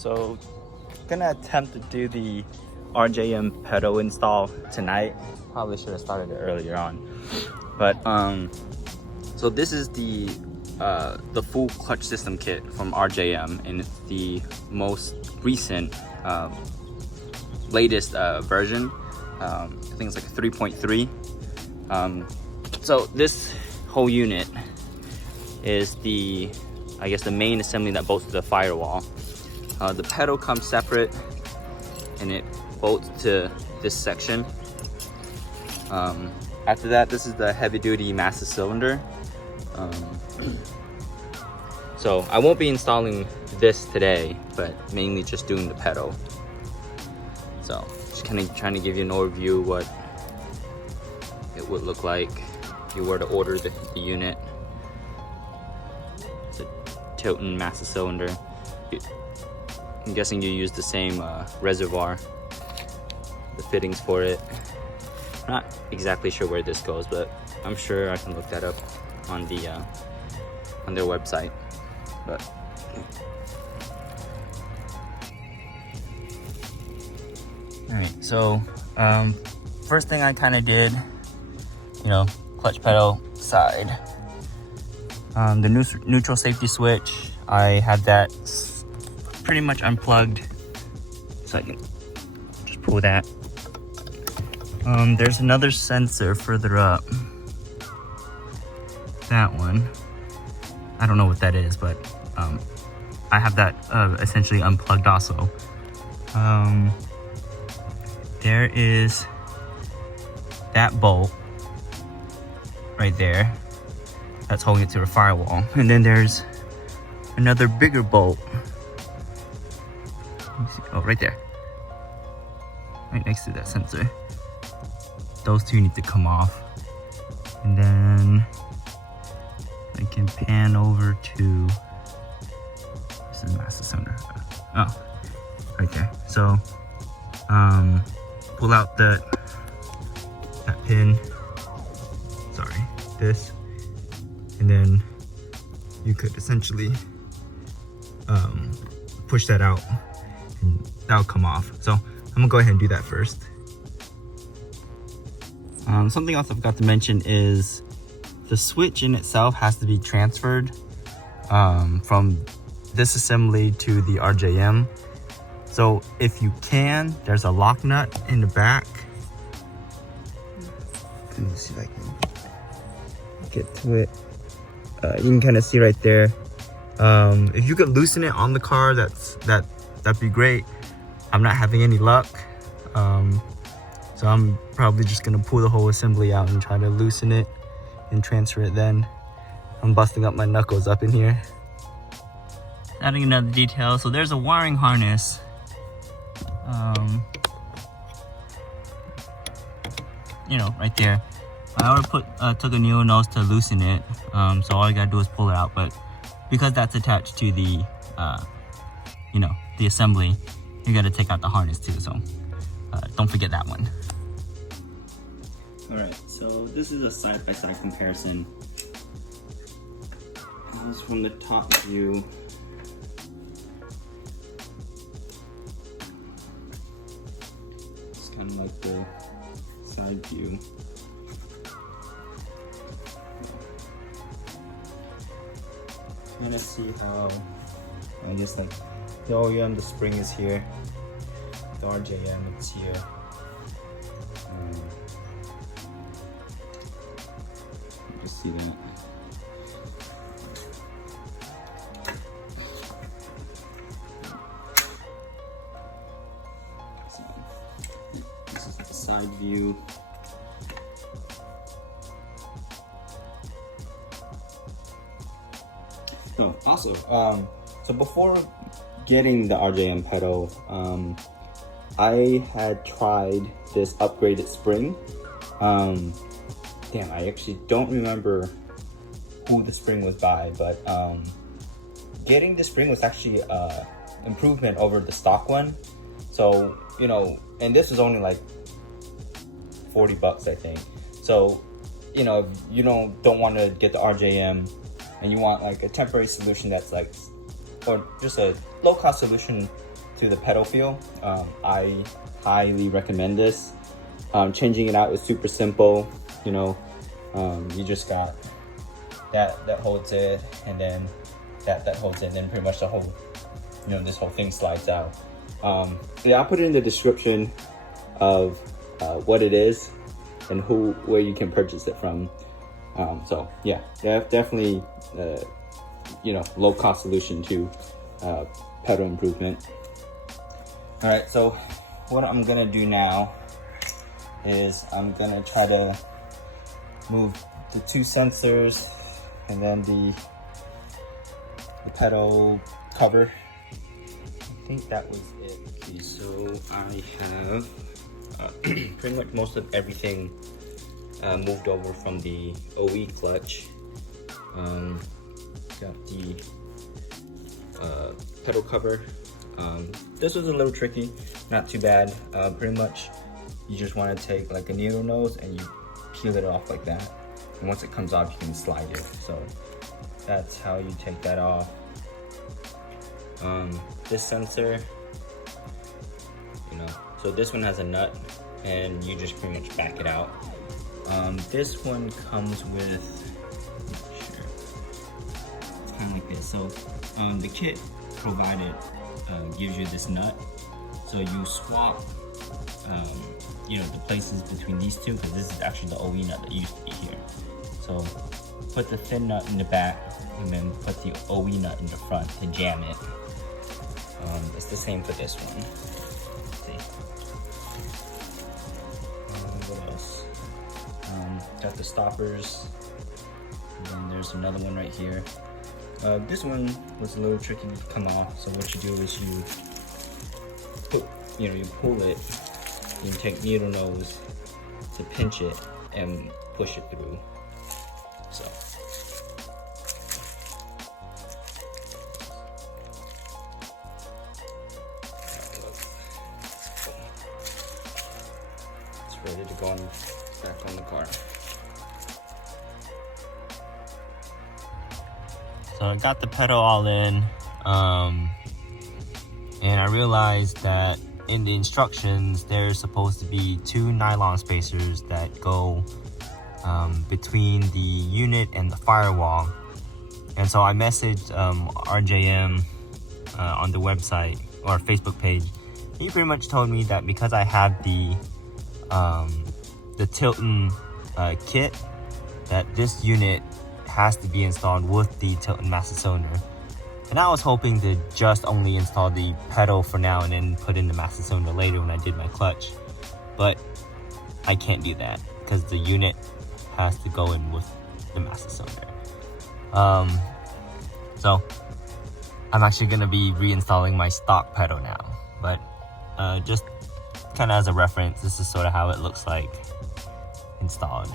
So gonna attempt to do the RJM pedal install tonight. Probably should have started it earlier on, but so this is the full clutch system kit from RJM, and it's the most recent latest version. I think it's like 3.3. So this whole unit is the, I guess, the main assembly that bolts to the firewall. The pedal comes separate and it bolts to this section. After that, this is the heavy duty master cylinder. So I won't be installing this today, but mainly just doing the pedal. So just kind of trying to give you an overview what it would look like if you were to order the unit. It's a Tilton master cylinder. I'm guessing you use the same reservoir, the fittings for it. I'm not exactly sure where this goes, but I'm sure I can look that up on the on their website. But all right, so first thing I kind of did, clutch pedal side, the neutral safety switch, I had that pretty much unplugged, so I can just pull that. There's another sensor further up, that one, I don't know what that is, but I have that essentially unplugged also. There is that bolt right there that's holding it to the firewall, and then there's another bigger bolt. Oh, right there, right next to that sensor. Those two need to come off, and then I can pan over to, this is master cylinder. Oh, right there. So pull out that pin, sorry, this, and then you could essentially push that out and that'll come off. So I'm gonna go ahead and do that first. Something else I forgot to mention is the switch in itself has to be transferred from this assembly to the RJM. So if you can, there's a lock nut in the back. Let me see if I can get to it. You can kind of see right there. If you could loosen it on the car, that'd be great. I'm not having any luck. So I'm probably just gonna pull the whole assembly out and try to loosen it and transfer it then. I'm busting up my knuckles up in here. Adding another detail, so there's a wiring harness. Right there. I already took a needle nose to loosen it, so all I gotta do is pull it out, but because that's attached to the, the assembly, you gotta take out the harness too, so don't forget that one. Alright, so this is a side-by-side comparison. This is from the top view. It's kind of like the side view. Let's see how, I guess, like the OEM, the spring is here, the RJM, it's here. Just see that. This is the side view. Oh, also, so before getting the RJM pedal, I had tried this upgraded spring. Damn, I actually don't remember who the spring was by, but getting the spring was actually improvement over the stock one. So, and this was only like $40, I think. So, if you don't want to get the RJM and you want like a temporary solution that's like, or just a low-cost solution to the pedal feel. I highly recommend this. Changing it out is super simple. You know, you just got that holds it, and then that holds it, and then pretty much the whole, you know, this whole thing slides out. Yeah, I'll put it in the description of what it is and where you can purchase it from. So yeah, definitely you know, low cost solution to pedal improvement. All right, so what I'm gonna do now is I'm gonna try to move the 2 sensors and then the pedal cover. I think that was it. Okay, so I have pretty much most of everything moved over from the OE clutch. Got the pedal cover. This was a little tricky, not too bad. Pretty much you just want to take like a needle nose and you peel it off like that, and once it comes off you can slide it. So that's how you take that off. This sensor, you know, so this one has a nut and you just pretty much back it out. This one comes with, it's kind of like this. So the kit provided gives you this nut, so you swap you know, the places between these two, because this is actually the OE nut that used to be here. So put the thin nut in the back and then put the OE nut in the front to jam it. It's the same for this one. Let's see. What else? Got the stoppers, and then there's another one right here. This one was a little tricky to come off, so what you do is you pull it, you take needle nose to pinch it and push it through. So it's ready to go back on the car. So I got the pedal all in, and I realized that in the instructions there's supposed to be 2 nylon spacers that go between the unit and the firewall. And so I messaged RJM on the website or Facebook page. He pretty much told me that because I have the Tilton kit, that this unit has to be installed with the Tilton master cylinder. And I was hoping to just only install the pedal for now and then put in the master cylinder later when I did my clutch. But I can't do that because the unit has to go in with the master cylinder. So I'm actually gonna be reinstalling my stock pedal now. But just kind of as a reference, this is sort of how it looks like installed.